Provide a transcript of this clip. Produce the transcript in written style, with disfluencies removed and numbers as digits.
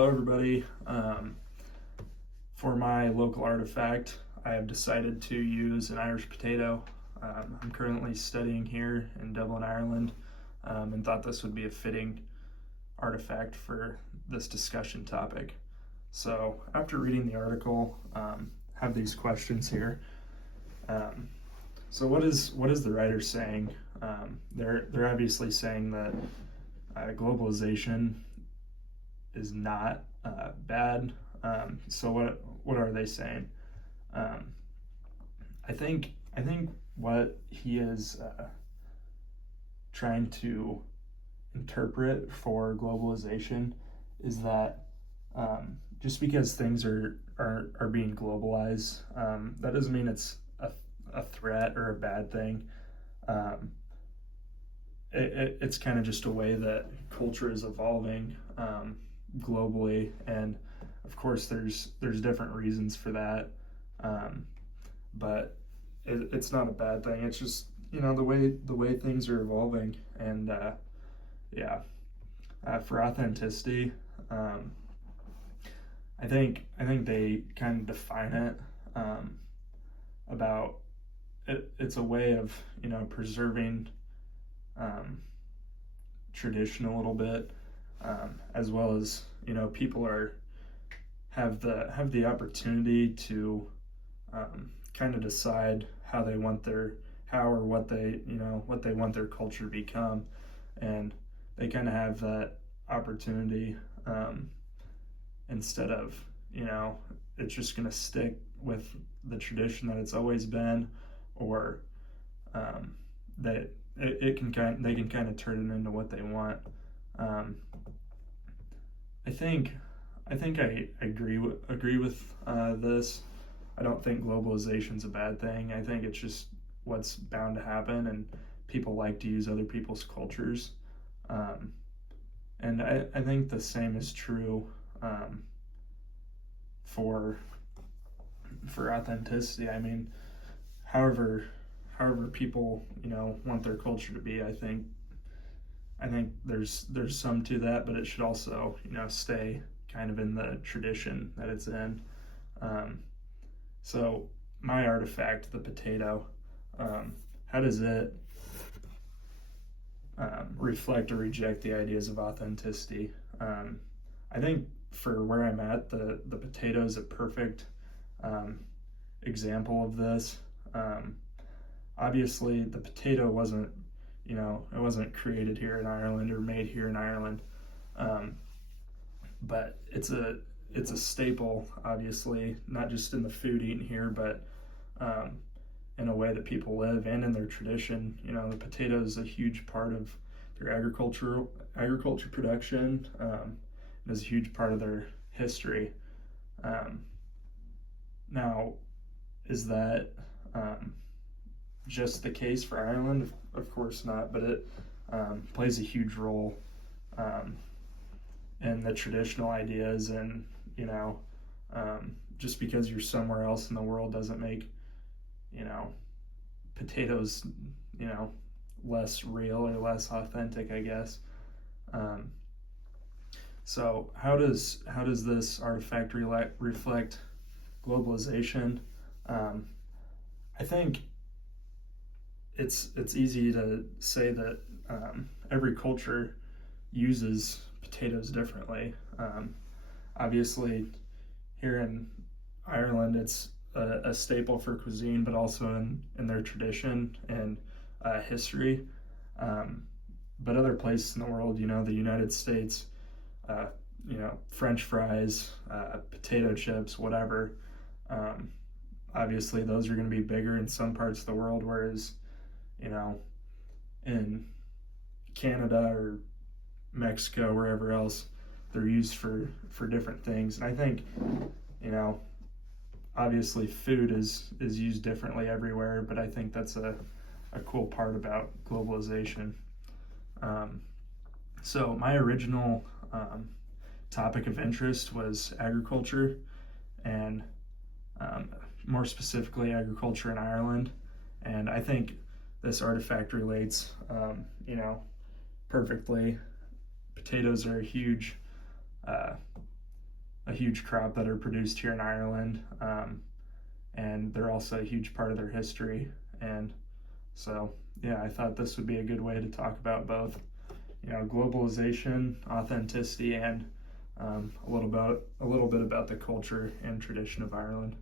Hello, everybody. For my local artifact, I have decided to use an Irish potato. I'm currently studying here in Dublin, Ireland, and thought this would be a fitting artifact for this discussion topic. So, after reading the article, have these questions here. So, what is the writer saying? They're obviously saying that globalization is not bad. So what are they saying? I think what he is trying to interpret for globalization is that just because things are being globalized, that doesn't mean it's a threat or a bad thing. It's kind of just a way that culture is evolving globally, and of course there's different reasons for that, but it's not a bad thing. It's just the way things are evolving, and for authenticity, I think they kind of define it about it's a way of preserving tradition a little bit, as well as people have the opportunity to kind of decide how they want what they want their culture to become, and they kind of have that opportunity, instead of it's just going to stick with the tradition that it's always been, or that they can kind of turn it into what they want. I think I agree with this. I don't think globalization's a bad thing. I think it's just what's bound to happen, and people like to use other people's cultures. And I think the same is true for authenticity. I mean, however people want their culture to be, I think there's some to that, but it should also stay kind of in the tradition that it's in. So my artifact, the potato, how does it reflect or reject the ideas of authenticity? I think for where I'm at, the potato is a perfect example of this. Obviously, the potato wasn't created here in Ireland or made here in Ireland, but it's a staple, obviously, not just in the food eaten here, but in a way that people live and in their tradition. The potato is a huge part of their agriculture production. It is a huge part of their history. Now, is that just the case for Ireland? Of course not, but it plays a huge role in the traditional ideas, and just because you're somewhere else in the world doesn't make potatoes less real or less authentic, I guess. So how does this artifact reflect globalization? I think it's easy to say that every culture uses potatoes differently. Obviously, here in Ireland, it's a staple for cuisine, but also in their tradition and history. But other places in the world, the United States, French fries, potato chips, whatever. Obviously, those are going to be bigger in some parts of the world, whereas in Canada or Mexico, wherever else, they're used for different things. And I think obviously food is used differently everywhere, but I think that's a cool part about globalization. So my original topic of interest was agriculture, and more specifically agriculture in Ireland. And I think this artifact relates perfectly. Potatoes are a huge a huge crop that are produced here in Ireland, and they're also a huge part of their history. And so, yeah, I thought this would be a good way to talk about both, globalization, authenticity, and a little bit about the culture and tradition of Ireland.